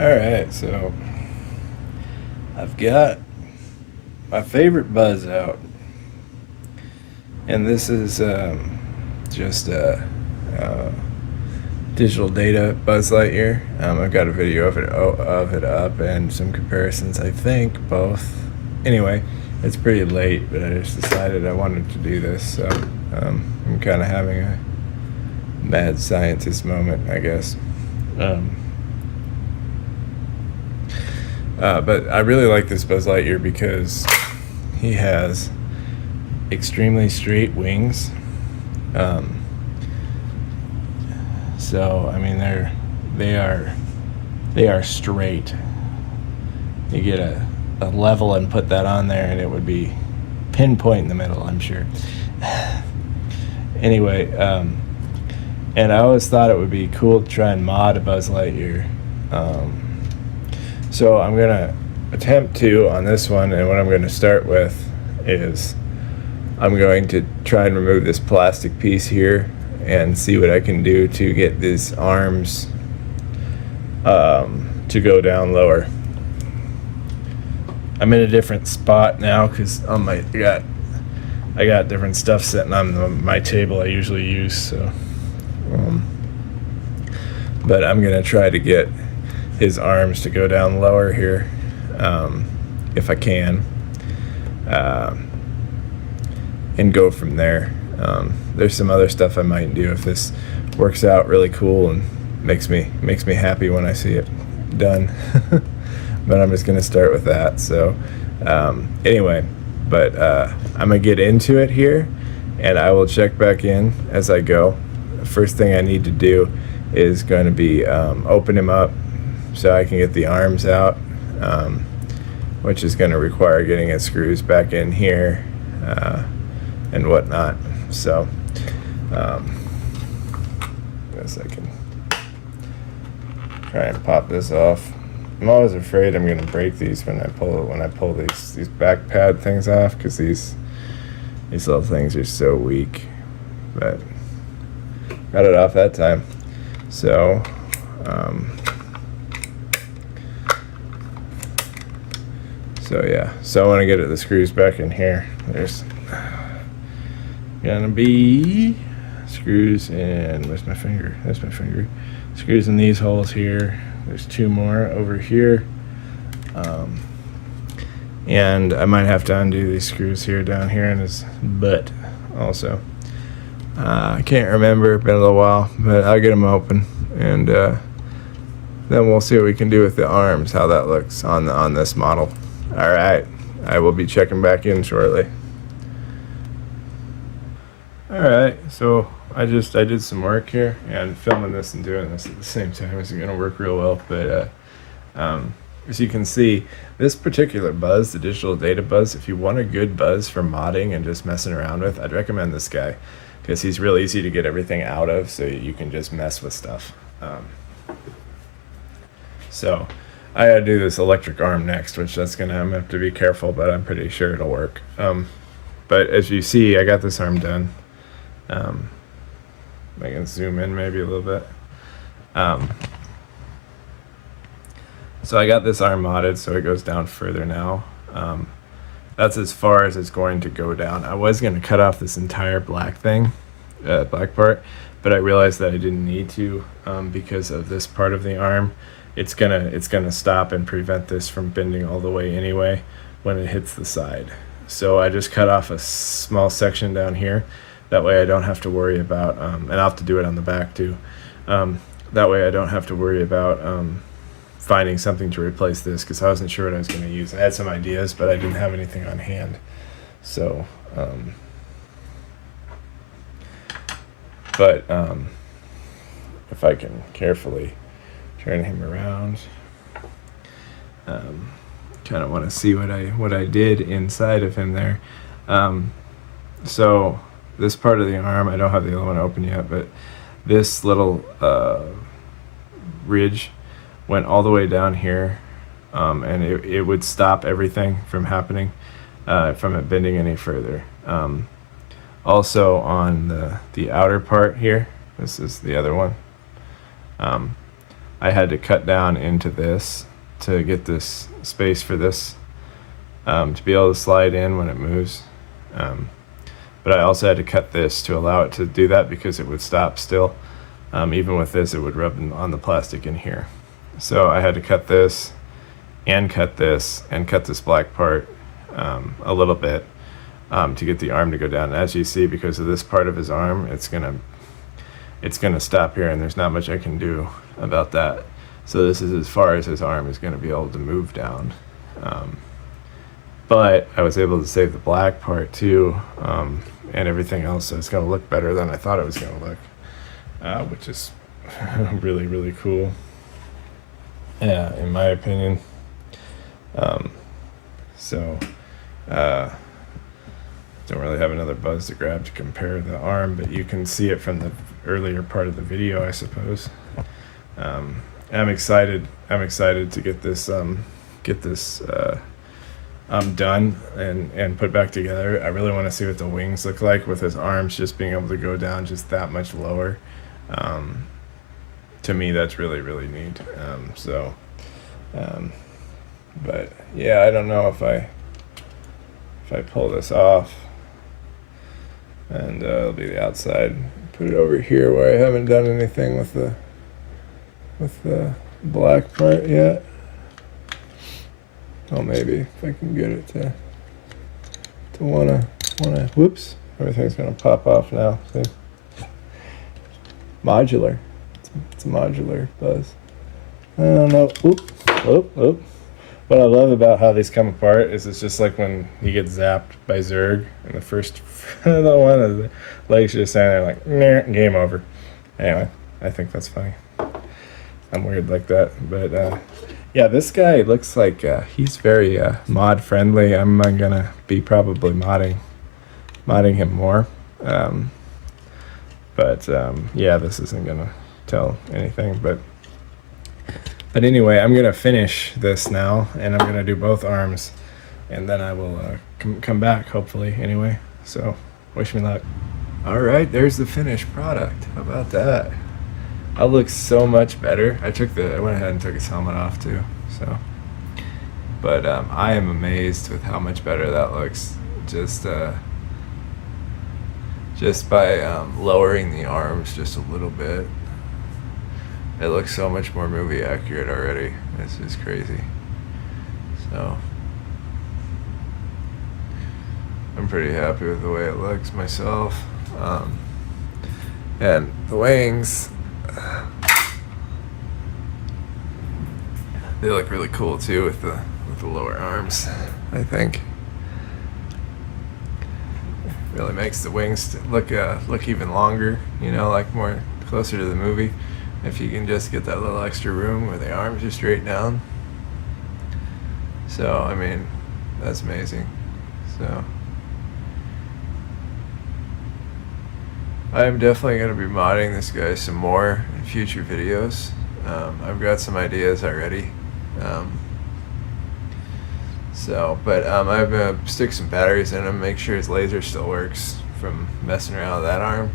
Alright, so I've got my favorite buzz out, and this is just a digital data Buzz Lightyear. I've got a video of it up and some comparisons, I think, both. Anyway, it's pretty late, but I just decided I wanted to do this, so I'm kind of having a mad scientist moment, I guess. Um, but I really like this Buzz Lightyear because he has extremely straight wings. Um, so I mean they are straight. You get a level and put that on there, and it would be pinpoint in the middle, I'm sure. Anyway, and I always thought it would be cool to try and mod a Buzz Lightyear. So I'm gonna attempt to on this one, and what I'm going to start with is I'm going to try and remove this plastic piece here and see what I can do to get these arms to go down lower. I'm in a different spot now because I got different stuff sitting on my table I usually use. So, but I'm gonna try to get his arms to go down lower here, if I can, and go from there. There's some other stuff I might do if this works out really cool and makes me happy when I see it done. But I'm just gonna start with that. So anyway, but I'm gonna get into it here, and I will check back in as I go. First thing I need to do is going to be open him up so I can get the arms out, which is going to require getting his screws back in here and whatnot. So I guess I can try and pop this off. I'm always afraid I'm going to break these when I pull these back pad things off, because these little things are so weak. But got it off that time. So so yeah, so I want to get the screws back in here. There's gonna be screws in, where's my finger? That's my finger. Screws in these holes here. There's two more over here. And I might have to undo these screws here down here in his butt also. I can't remember, been a little while, but I'll get them open, and then we'll see what we can do with the arms, how that looks on this model. All right, I will be checking back in shortly. All right, so I did some work here, and filming this and doing this at the same time isn't going to work real well, but as you can see, this particular buzz, the digital data buzz, if you want a good buzz for modding and just messing around with, I'd recommend this guy, because he's real easy to get everything out of, so you can just mess with stuff. So I gotta do this electric arm next, which I'm gonna have to be careful, but I'm pretty sure it'll work. But as you see, I got this arm done. I can zoom in maybe a little bit. So I got this arm modded so it goes down further now. That's as far as it's going to go down. I was going to cut off this entire black part, but I realized that I didn't need to, because of this part of the arm. It's gonna stop and prevent this from bending all the way anyway when it hits the side. So I just cut off a small section down here. That way I don't have to worry about, and I'll have to do it on the back too. That way I don't have to worry about finding something to replace this, because I wasn't sure what I was going to use. I had some ideas, but I didn't have anything on hand. So, but if I can carefully turn him around, kind of want to see what I did inside of him there. So this part of the arm, I don't have the other one open yet, but this little ridge went all the way down here, and it would stop everything from happening, from it bending any further. Also on the outer part here, this is the other one, I had to cut down into this to get this space for this to be able to slide in when it moves. But I also had to cut this to allow it to do that because it would stop still. Even with this, it would rub on the plastic in here. So I had to cut this and cut this and cut this black part a little bit to get the arm to go down. And as you see, because of this part of his arm, it's gonna stop here, and there's not much I can do about that. So this is as far as his arm is going to be able to move down. But I was able to save the black part too, and everything else, so it's going to look better than I thought it was going to look, which is really, really cool. Yeah, in my opinion. Don't really have another buzz to grab to compare the arm, but you can see it from the earlier part of the video, I suppose. I'm excited to get this done and put back together. I really want to see what the wings look like with his arms just being able to go down just that much lower. To me, that's really, really neat. But yeah, I don't know if I pull this off, and it'll be the outside. Put it over here where I haven't done anything with the black part yet. Oh, maybe if I can get it to wanna. Whoops! Everything's gonna pop off now. See? Modular. It's a modular buzz. I don't know. Oop. What I love about how these come apart is it's just like when he gets zapped by Zurg in the first the one of the legs just standing there like, game over. Anyway, I think that's funny. I'm weird like that, but yeah, this guy looks like he's very mod friendly. I'm gonna be probably modding him more, but yeah, this isn't gonna tell anything. But anyway, I'm gonna finish this now, and I'm gonna do both arms, and then I will come back hopefully. Anyway, so wish me luck. All right, there's the finished product. How about that? That looks so much better. I went ahead and took his helmet off too. So, but I am amazed with how much better that looks. Just by lowering the arms just a little bit, it looks so much more movie accurate already. It's just crazy. So, I'm pretty happy with the way it looks myself. And the wings, they look really cool too with the lower arms. I think really makes the wings look even longer. You know, like more closer to the movie. If you can just get that little extra room where the arms are straight down. So I mean, that's amazing. So I'm definitely going to be modding this guy some more in future videos. I've got some ideas already. But I'm going to stick some batteries in him, make sure his laser still works from messing around with that arm.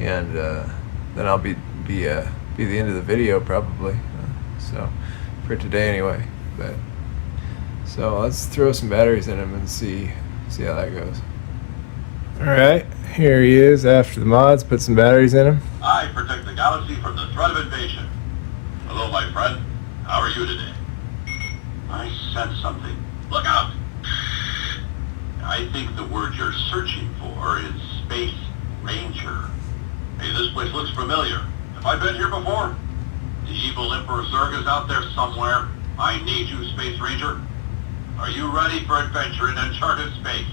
And then I'll be the end of the video probably. So for today anyway. But so let's throw some batteries in him and see how that goes. Alright, here he is after the mods, put some batteries in him. I protect the galaxy from the threat of invasion. Hello, my friend. How are you today? I sense something. Look out! I think the word you're searching for is Space Ranger. Hey, this place looks familiar. Have I been here before? The evil Emperor Zurg is out there somewhere. I need you, Space Ranger. Are you ready for adventure in uncharted space?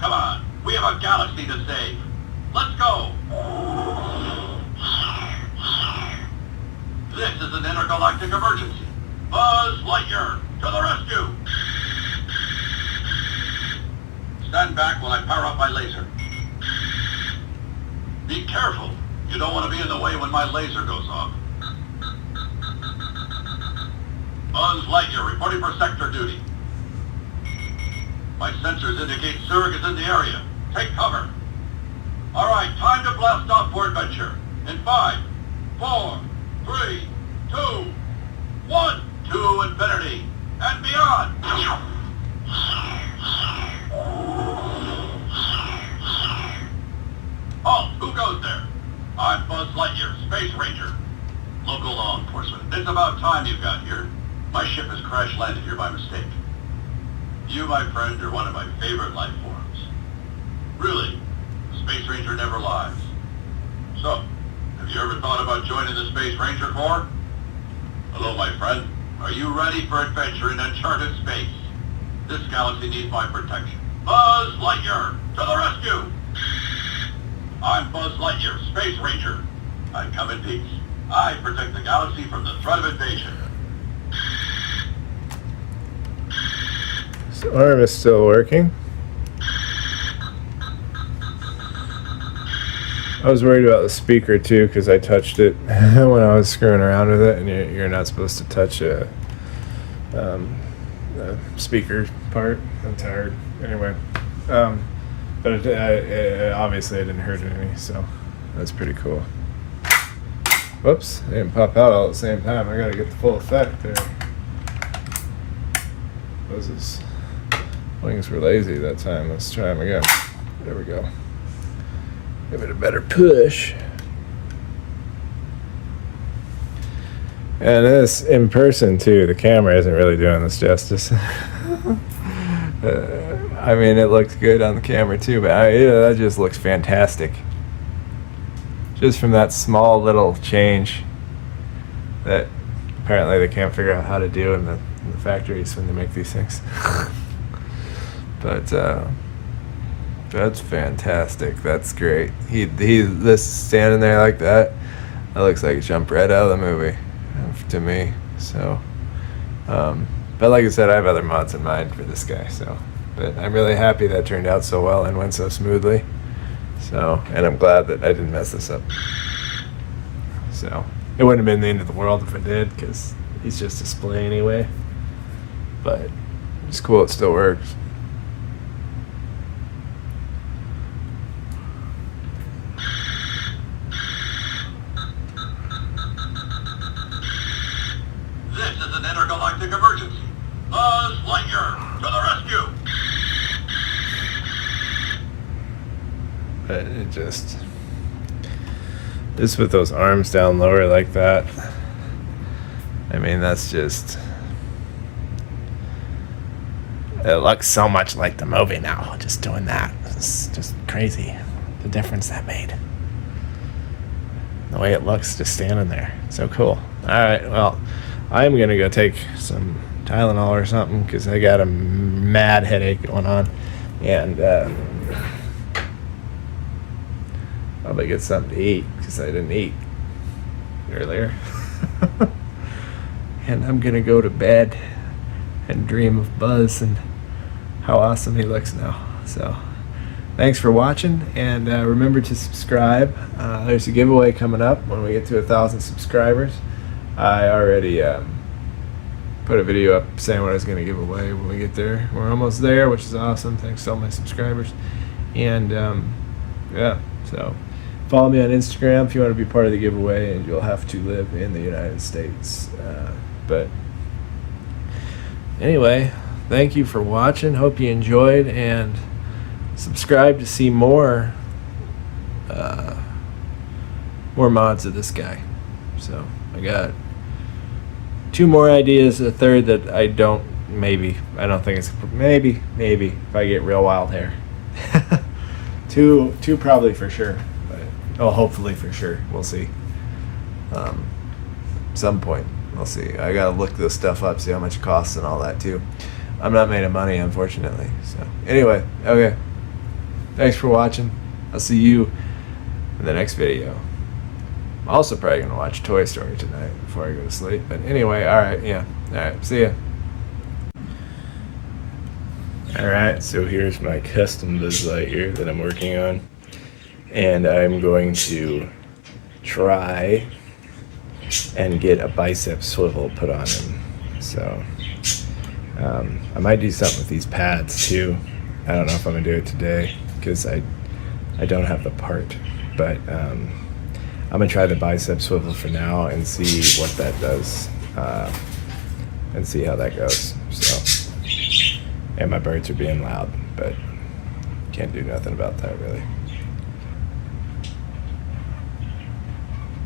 Come on. We have a galaxy to save. Let's go! This is an intergalactic emergency. Buzz Lightyear, to the rescue! Stand back while I power up my laser. Be careful. You don't want to be in the way when my laser goes off. Buzz Lightyear, reporting for sector duty. My sensors indicate Zurg is in the area. Take cover. All right, time to blast off for adventure. In 5, 4, 3, 2, 1, to infinity and beyond. Oh, who goes there? I'm Buzz Lightyear, Space Ranger. Local law enforcement, it's about time you got here. My ship has crash landed here by mistake. You, my friend, are one of my favorite life forms. Really, the Space Ranger never lies. So, have you ever thought about joining the Space Ranger Corps? Hello, my friend. Are you ready for adventure in uncharted space? This galaxy needs my protection. Buzz Lightyear, to the rescue! I'm Buzz Lightyear, Space Ranger. I come in peace. I protect the galaxy from the threat of invasion. This arm is still working. I was worried about the speaker too because I touched it when I was screwing around with it, and you're not supposed to touch a speaker part. I'm tired. Anyway, but obviously I didn't hurt it any, so that's pretty cool. Whoops, I didn't pop out all at the same time. I gotta get the full effect there. Those wings were lazy that time. Let's try them again. There we go. Give it a better push. And this in person too, the camera isn't really doing this justice. I mean, it looks good on the camera too, but that just looks fantastic. Just from that small little change that apparently they can't figure out how to do in the factories when they make these things. But that's fantastic. That's great. He this standing there like that. That looks like a jump right out of the movie to me. So, but like I said, I have other mods in mind for this guy. So, but I'm really happy that turned out so well and went so smoothly. So, and I'm glad that I didn't mess this up. So, it wouldn't have been the end of the world if I did, because he's just display anyway. But it's cool. It still works. This is an intergalactic emergency. Buzz Lightyear, to the rescue! But it just with those arms down lower like that, I mean, that's just, it looks so much like the movie now, just doing that. It's just crazy, the difference that made. The way it looks just standing there. So cool. Alright, well, I'm gonna go take some Tylenol or something because I got a mad headache going on. And probably get something to eat because I didn't eat earlier. And I'm gonna go to bed and dream of Buzz and how awesome he looks now. So thanks for watching, and remember to subscribe. There's a giveaway coming up when we get to 1,000 subscribers. I already put a video up saying what I was going to give away when we get there. We're almost there, which is awesome. Thanks to all my subscribers. And yeah, so follow me on Instagram if you want to be part of the giveaway, and you'll have to live in the United States. But anyway, thank you for watching. Hope you enjoyed, and subscribe to see more mods of this guy. So I got 2 more ideas, a third that I don't think it's maybe if I get real wild hair. two probably for sure, but hopefully for sure. We'll see. Some point we'll see. I gotta look this stuff up, see how much it costs and all that too. I'm not made of money, unfortunately. So anyway, okay, thanks for watching. I'll see you in the next video. I'm also probably gonna watch Toy Story tonight before I go to sleep. But anyway, alright, see ya. Alright, so here's my custom Buzz Lightyear that I'm working on. And I'm going to try and get a bicep swivel put on him. So I might do something with these pads too. I don't know if I'm gonna do it today because I don't have the part, but I'm gonna try the bicep swivel for now and see what that does, and see how that goes. So, and my birds are being loud, but can't do nothing about that really.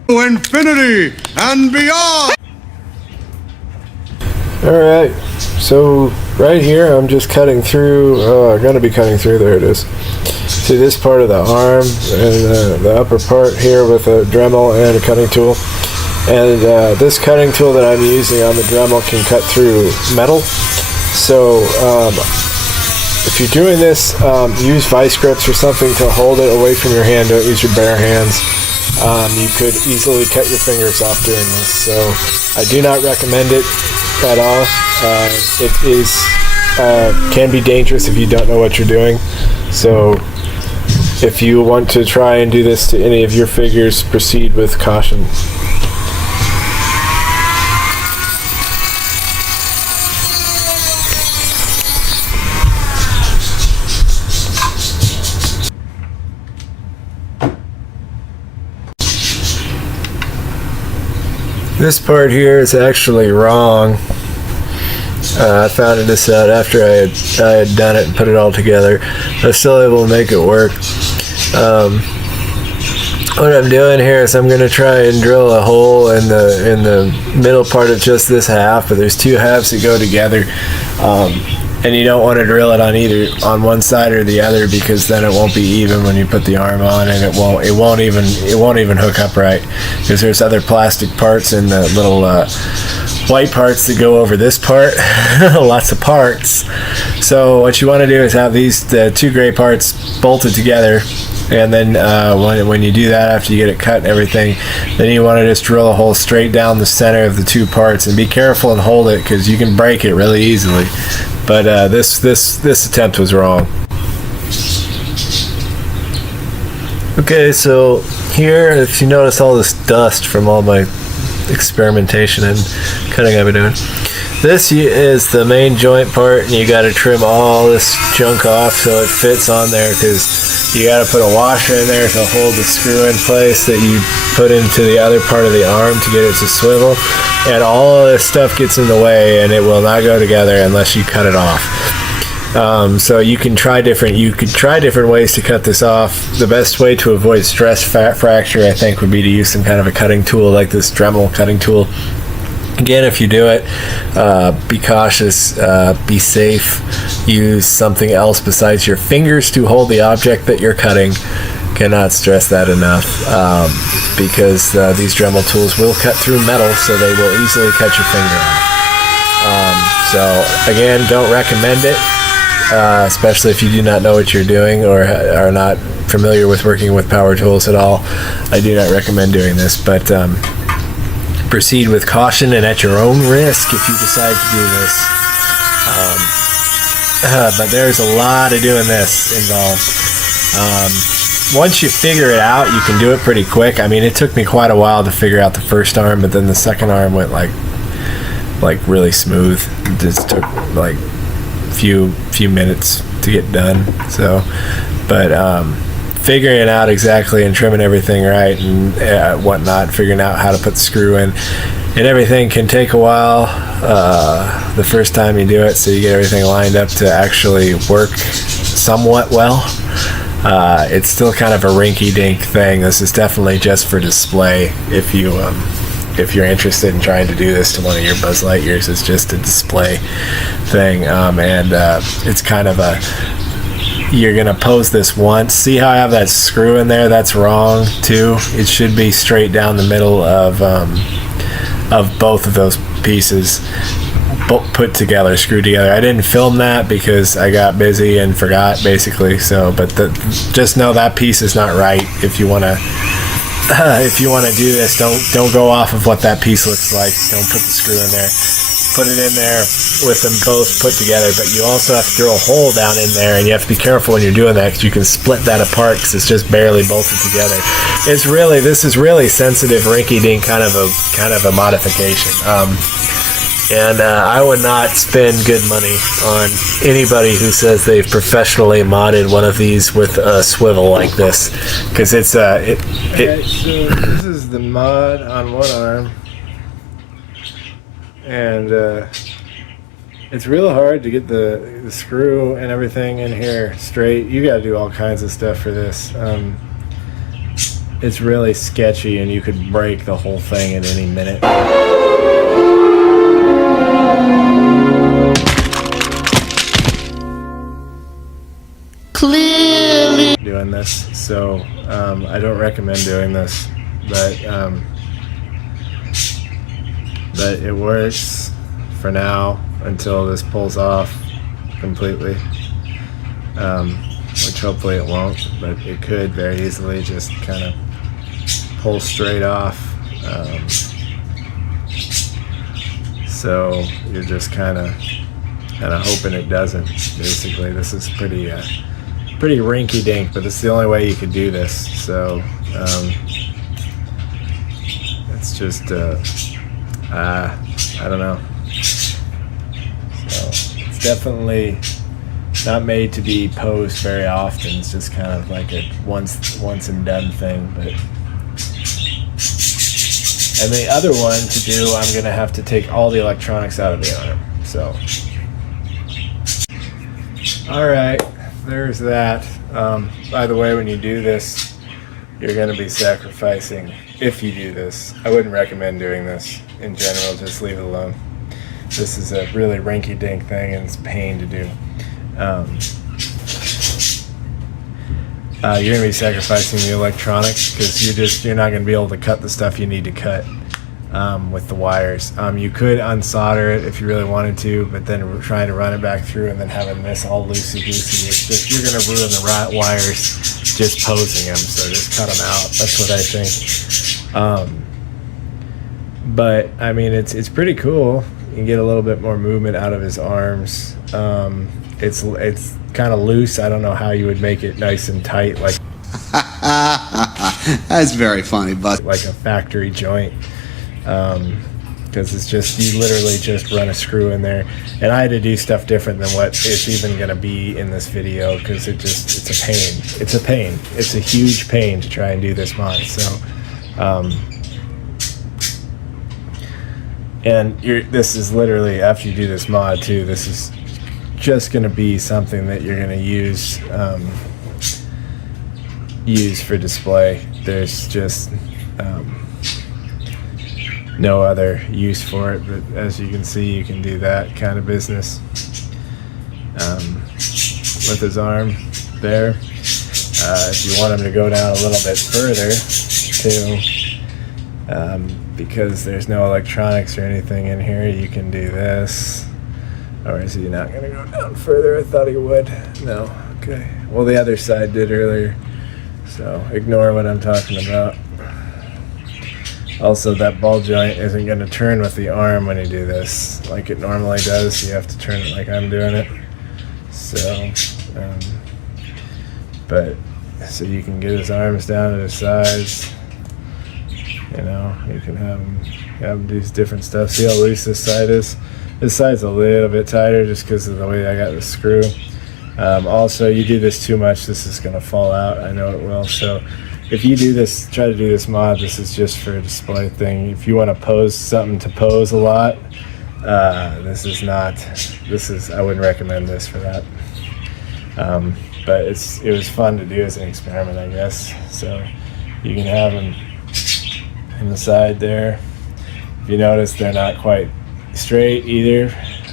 To infinity and beyond! Alright, so right here I'm just cutting through, gonna be cutting through, there it is. See this part of the arm and the upper part here with a Dremel and a cutting tool. And this cutting tool that I'm using on the Dremel can cut through metal. So if you're doing this, use vice grips or something to hold it away from your hand. Don't use your bare hands. You could easily cut your fingers off doing this. So I do not recommend it at all. It is can be dangerous if you don't know what you're doing. So if you want to try and do this to any of your figures, proceed with caution. This part here is actually wrong. I found this out after I had done it and put it all together. I was still able to make it work. What I'm doing here is I'm going to try and drill a hole in the middle part of just this half, but there's two halves that go together. And you don't want to drill it on one side or the other, because then it won't be even when you put the arm on, and it won't even hook up right, because there's other plastic parts and the little white parts that go over this part. Lots of parts. So what you want to do is have the two gray parts bolted together, and then when you do that, after you get it cut and everything, then you want to just drill a hole straight down the center of the two parts, and be careful and hold it, because you can break it really easily. But this attempt was wrong. Okay, so here, if you notice all this dust from all my experimentation and cutting I've been doing, this is the main joint part, and you got to trim all this junk off so it fits on there, because you got to put a washer in there to hold the screw in place that you put into the other part of the arm to get it to swivel, and all of this stuff gets in the way, and it will not go together unless you cut it off. So you could try different ways to cut this off. The best way to avoid stress fracture, I think, would be to use some kind of a cutting tool like this Dremel cutting tool. Again, if you do it, be cautious, be safe, use something else besides your fingers to hold the object that you're cutting. Cannot stress that enough, because these Dremel tools will cut through metal, so they will easily cut your finger off. So again, don't recommend it, especially if you do not know what you're doing or are not familiar with working with power tools at all. I do not recommend doing this, but proceed with caution and at your own risk if you decide to do this. But there's a lot of doing this involved. Once you figure it out, you can do it pretty quick. I mean, it took me quite a while to figure out the first arm, but then the second arm went like really smooth. It just took like few minutes to get done. So, but figuring it out exactly and trimming everything right and whatnot, figuring out how to put the screw in and everything can take a while the first time you do it, so you get everything lined up to actually work somewhat well. It's still kind of a rinky-dink thing. This is definitely just for display. If you're interested in trying to do this to one of your Buzz Lightyears, it's just a display thing, and it's kind of you're gonna pose this once. See how I have that screw in there? That's wrong too. It should be straight down the middle of both of those pieces, put together, screwed together. I didn't film that because I got busy and forgot, basically. So, but just know that piece is not right. If you want to do this, don't go off of what that piece looks like. Don't put the screw in there. Put it in there with them both put together, but you also have to drill a hole down in there, and you have to be careful when you're doing that, because you can split that apart because it's just barely bolted together. This is really sensitive, rinky-dink kind of a modification. And I would not spend good money on anybody who says they've professionally modded one of these with a swivel like this, because it's Okay, so this is the mod on one arm, and it's real hard to get the screw and everything in here straight. You gotta do all kinds of stuff for this. It's really sketchy, and you could break the whole thing at any minute. Clearly Doing this, so I don't recommend doing this, but it works for now until this pulls off completely, which hopefully it won't, but it could very easily just kind of pull straight off. So you're just kind of hoping it doesn't. Basically, this is pretty rinky dink, but it's the only way you could do this. So it's just I don't know. So it's definitely not made to be posed very often. It's just kind of like a once and done thing. But and the other one to do, I'm gonna have to take all the electronics out of the arm. So all right, there's that. By the way, when you do this, you're gonna be sacrificing. If you do this, I wouldn't recommend doing this in general. Just leave it alone. This is a really rinky-dink thing, and it's a pain to do. You're gonna be sacrificing the electronics because you're not gonna be able to cut the stuff you need to cut with the wires. You could unsolder it if you really wanted to, but then trying to run it back through and then having this all loosey-goosey, it's just you're gonna ruin the wires just posing them. So just cut them out. That's what I think. But I mean, it's pretty cool. You can get a little bit more movement out of his arms. It's kind of loose. I don't know how you would make it nice and tight, like That's very funny, Buzz. like a factory joint. Because it's just, you literally just run a screw in there, and I had to do stuff different than what it's even going to be in this video, because it's a pain. It's a huge pain to try and do this mod. So and this is literally, after you do this mod too, this is just going to be something that you're going to use for display. There's just no other use for it, but as you can see, you can do that kind of business with his arm there. If you want him to go down a little bit further too, because there's no electronics or anything in here, you can do this. Or is he not going to go down further? I thought he would. No. Okay. Well, the other side did earlier, so ignore what I'm talking about. Also, that ball joint isn't going to turn with the arm when you do this like it normally does. You have to turn it like I'm doing it. So, so you can get his arms down to his sides. You know, you can have him do different stuff. See how loose this side is? This side's a little bit tighter just because of the way I got the screw. Also, you do this too much, this is going to fall out. I know it will. So if you do this, try to do this mod, this is just for a display thing. If you want to pose something to pose a lot, I wouldn't recommend this for that. But it was fun to do as an experiment, I guess. So you can have them in the side there. If you notice, they're not quite straight either,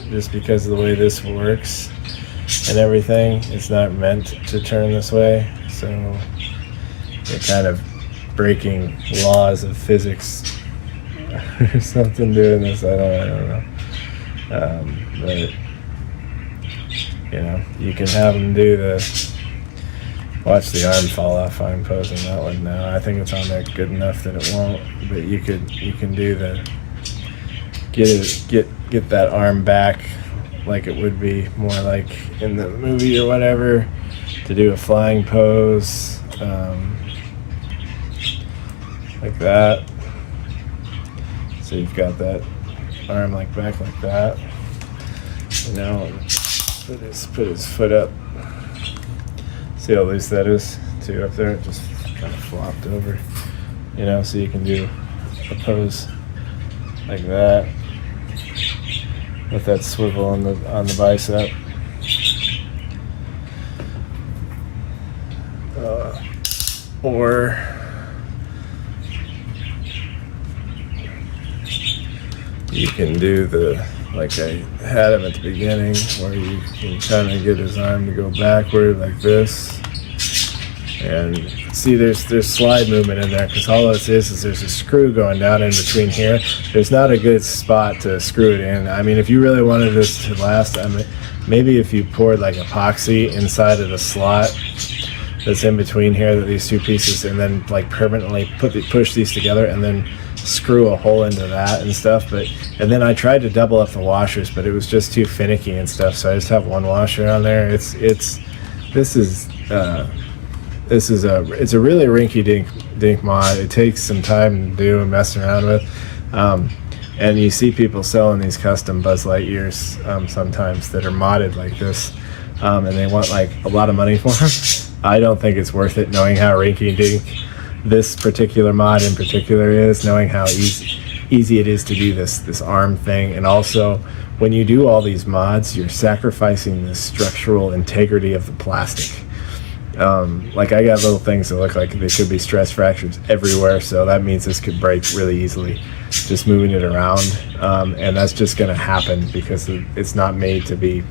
just because of the way this works and everything. It's not meant to turn this way, so they're kind of breaking laws of physics or something doing this. I don't know. But you know, you can have them do the. Watch the arm fall off. I'm posing that one now. I think it's on there good enough that it won't. But you can do the get that arm back like it would be more like in the movie or whatever, to do a flying pose like that. So you've got that arm like back like that. You know, put his foot up. See how loose that is too up there? It just kind of flopped over. you know, so you can do a pose like that with that swivel on the bicep. Or you can do the, like I had him at the beginning, where you can kind of get his arm to go backward like this. And see, there's slide movement in there, because all this is there's a screw going down in between here. There's not a good spot to screw it in. I mean, if you really wanted this to last, I mean, maybe if you poured like epoxy inside of the slot that's in between here, these two pieces, and then like permanently push these together and then screw a hole into that and stuff. And then I tried to double up the washers, but it was just too finicky and stuff, so I just have one washer on there. It's a really rinky dink mod. It takes some time to do and mess around with. And you see people selling these custom Buzz Lightyears sometimes that are modded like this, and they want like a lot of money for them. I don't think it's worth it, knowing how rinky dink this particular mod in particular is, knowing how easy it is to do this arm thing. And also, when you do all these mods, you're sacrificing the structural integrity of the plastic. Like I got little things that look like they could be stress fractures everywhere, so that means this could break really easily just moving it around, and that's just going to happen because it's not made to be,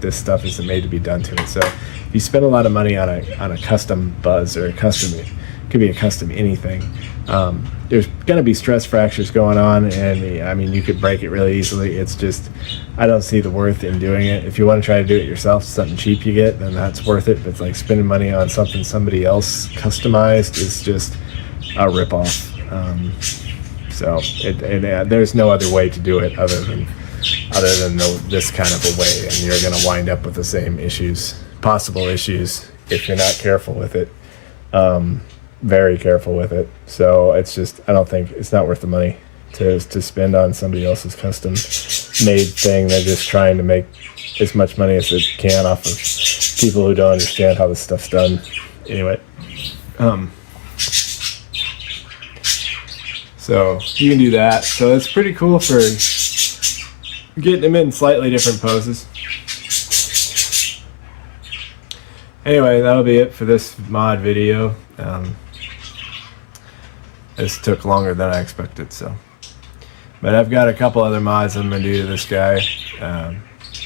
this stuff isn't made to be done to it. So if you spend a lot of money on a custom Buzz, or a custom, it could be a custom anything, there's going to be stress fractures going on, and I mean, you could break it really easily. It's just, I don't see the worth in doing it. If you want to try to do it yourself, something cheap you get, then that's worth it. But it's like spending money on something somebody else customized is just a ripoff. There's no other way to do it other than this kind of a way, and you're going to wind up with the same possible issues if you're not careful with it. Very careful with it. So it's just, I don't think it's not worth the money to spend on somebody else's custom made thing. They're just trying to make as much money as they can off of people who don't understand how this stuff's done. Anyway, so you can do that. So it's pretty cool for getting them in slightly different poses. Anyway, that'll be it for this mod video. This took longer than I expected, but I've got a couple other mods I'm gonna do to this guy,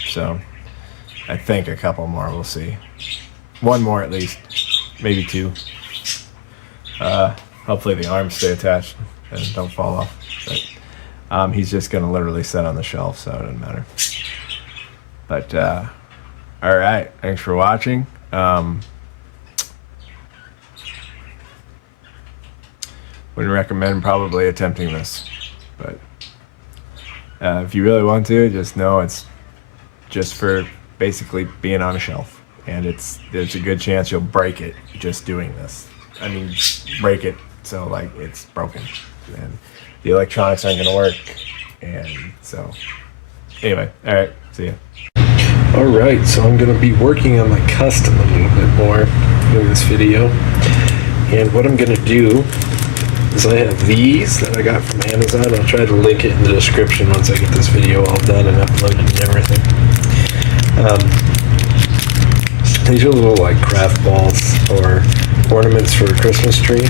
so I think a couple more, we'll see. One more at least, maybe two. Hopefully the arms stay attached and don't fall off, but he's just gonna literally sit on the shelf, so it doesn't matter. But all right, thanks for watching. Wouldn't recommend probably attempting this, but if you really want to, just know it's just for basically being on a shelf, and there's a good chance you'll break it just doing this. I mean, break it so like it's broken, and the electronics aren't going to work. And so anyway, all right, see ya. All right, so I'm going to be working on my custom a little bit more in this video, and what I'm going to do is I have these that I got from Amazon. I'll try to link it in the description once I get this video all done and uploaded and everything. These are little like craft balls or ornaments for a Christmas tree.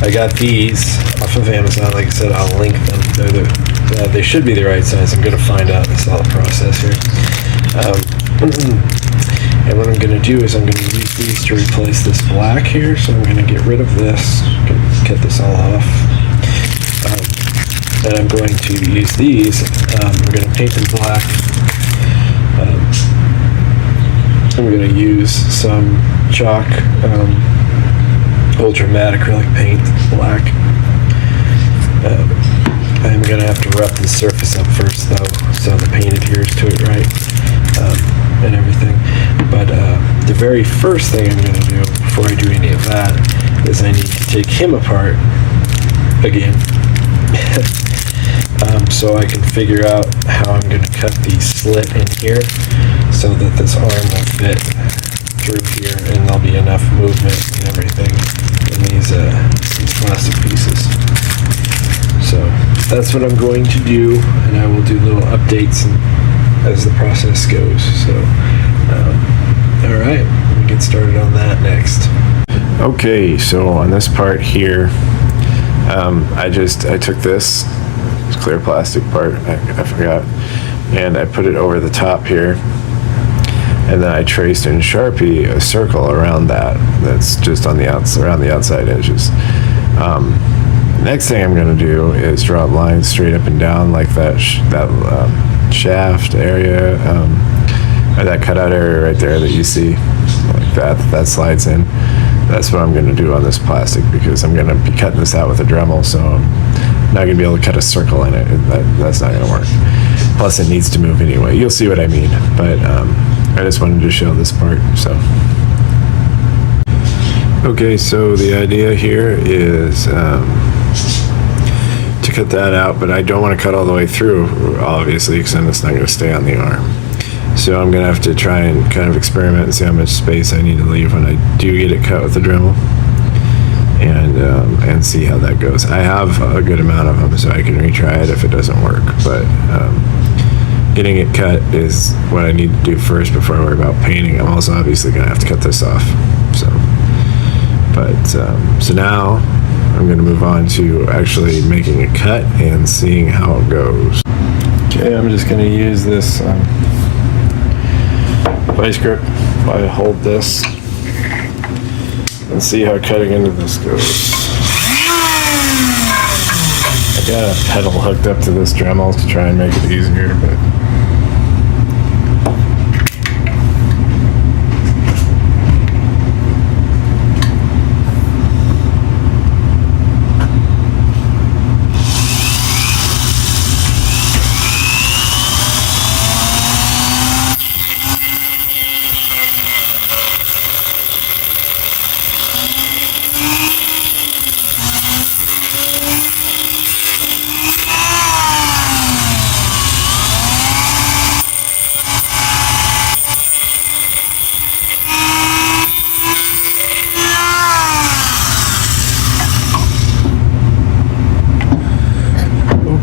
I got these off of Amazon. Like I said, I'll link them. They should be the right size. I'm going to find out. It's all a process here. And what I'm going to do is I'm going to use these to replace this black here. So I'm going to get rid of this. I'm going to cut this all off. And I'm going to use these. I'm going to paint them black. I'm going to use some chalk, ultra matte acrylic paint, black. I'm going to have to rough the surface up first though, so the paint adheres to it right. And everything, but the very first thing I'm going to do before I do any of that is I need to take him apart again, so I can figure out how I'm going to cut the slit in here so that this arm will fit through here, and there'll be enough movement and everything in these plastic pieces. So that's what I'm going to do, and I will do little updates as the process goes. So, all right, we'll get started on that next. Okay, so on this part here, I took this clear plastic part, I forgot, and I put it over the top here, and then I traced in Sharpie a circle around that's just on the around the outside edges. Next thing I'm going to do is draw lines straight up and down like that shaft area, or that cutout area right there that you see, like that slides in. That's what I'm going to do on this plastic, because I'm going to be cutting this out with a Dremel, so I'm not going to be able to cut a circle in it. That's not going to work. Plus, it needs to move anyway. You'll see what I mean, but I just wanted to show this part. So, okay, so the idea here is to cut that out, but I don't want to cut all the way through, obviously, because then it's not going to stay on the arm. So I'm going to have to try and kind of experiment and see how much space I need to leave when I do get it cut with the Dremel, and see how that goes. I have a good amount of them, so I can retry it if it doesn't work, but getting it cut is what I need to do first before I worry about painting. I'm also obviously going to have to cut this off. So now I'm going to move on to actually making a cut and seeing how it goes. Okay, I'm just going to use this vice grip while I hold this and see how cutting into this goes. I got a pedal hooked up to this Dremel to try and make it easier, but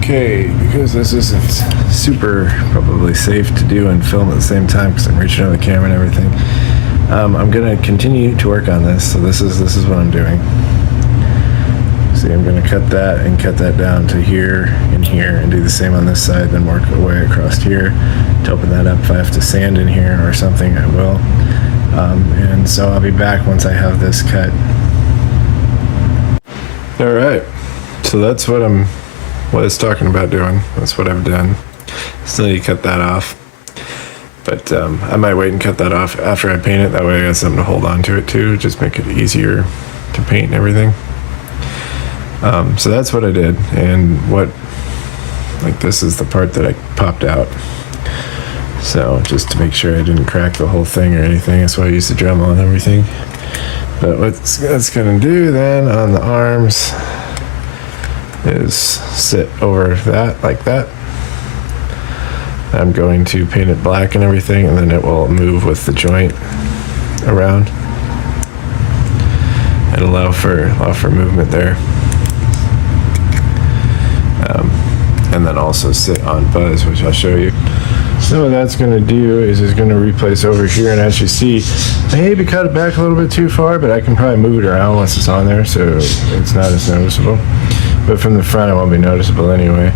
okay, because this isn't super probably safe to do and film at the same time because I'm reaching over the camera and everything, I'm going to continue to work on this. So this is what I'm doing. See, I'm going to cut that and cut that down to here and here, and do the same on this side, then work our way across here to open that up. If I have to sand in here or something, I will. And so I'll be back once I have this cut. All right, so that's what it's talking about doing. That's what I've done. Still need to cut that off, but I might wait and cut that off after I paint it. That way I got something to hold on to it too, just make it easier to paint and everything. So that's what I did, and this is the part that I popped out. So just to make sure I didn't crack the whole thing or anything, that's why I used the Dremel and everything. But what that's gonna do then on the arms is sit over that like that. I'm going to paint it black and everything, and then it will move with the joint around and allow for movement there. And then also sit on buzz, which I'll show you. So what that's going to do is it's going to replace over here, and as you see, I maybe cut it back a little bit too far, but I can probably move it around once it's on there, so it's not as noticeable. But from the front, it won't be noticeable anyway.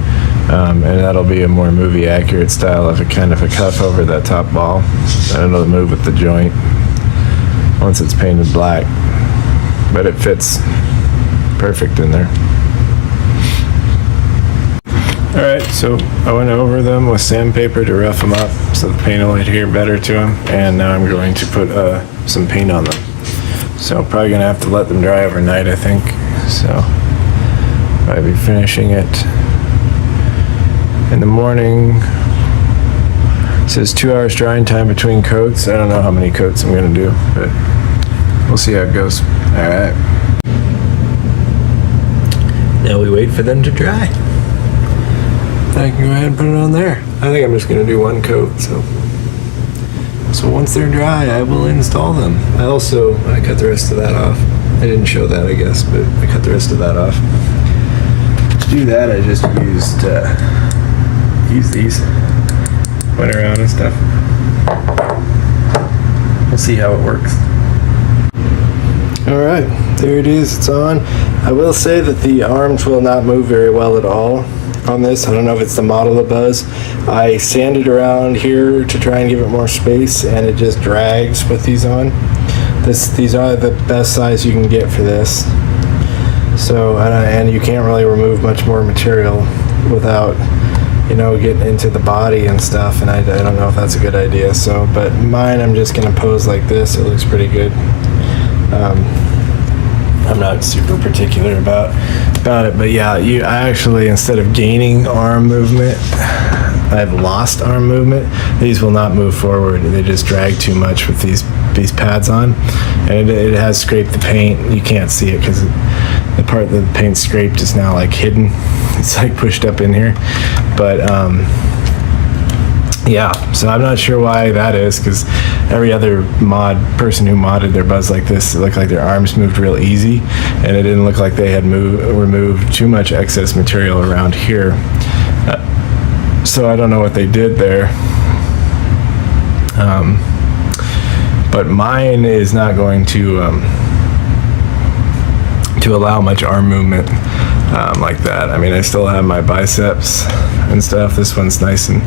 And that'll be a more movie accurate style of a kind of a cuff over that top ball, and it'll move with the joint once it's painted black. But it fits perfect in there. Alright, so I went over them with sandpaper to rough them up so the paint will adhere better to them, and now I'm going to put some paint on them. So probably going to have to let them dry overnight, I think. So I'll be finishing it in the morning. It says 2 hours drying time between coats. I don't know how many coats I'm going to do, but we'll see how it goes. Alright. Now we wait for them to dry. I can go ahead and put it on there. I think I'm just going to do one coat, so So once they're dry, I will install them. I cut the rest of that off. I didn't show that, I guess, but I cut the rest of that off. To do that, I just used these. Went around and stuff. We'll see how it works. All right, there it is. It's on. I will say that the arms will not move very well at all on this. I don't know if it's the model of Buzz. I sanded around here to try and give it more space, and it just drags with these on. These are the best size you can get for this. So, and you can't really remove much more material without, getting into the body and stuff. And I don't know if that's a good idea. So, but mine, I'm just gonna pose like this. It looks pretty good. I'm not super particular about it, but yeah, I actually, instead of gaining arm movement, I've lost arm movement. These will not move forward. They just drag too much with these pads on, and it has scraped the paint. You can't see it because the part that the paint scraped is now like hidden. It's like pushed up in here, but yeah, so I'm not sure why that is, because every other person who modded their Buzz like this, it looked like their arms moved real easy, and it didn't look like they had removed too much excess material around here. So I don't know what they did there. But mine is not going to allow much arm movement like that. I mean, I still have my biceps and stuff. This one's nice and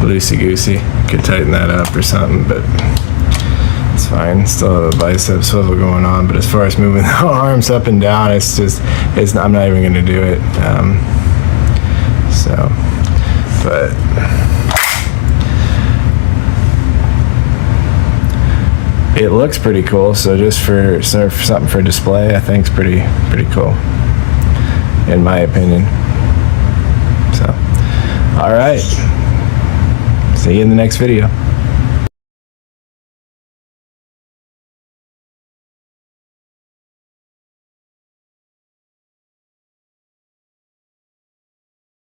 loosey-goosey. Could tighten that up or something, but it's fine. Still have a bicep swivel going on, but as far as moving the arms up and down, I'm not even going to do it. But it looks pretty cool. So just for something for display, I think it's pretty cool, in my opinion. So, all right. See you in the next video.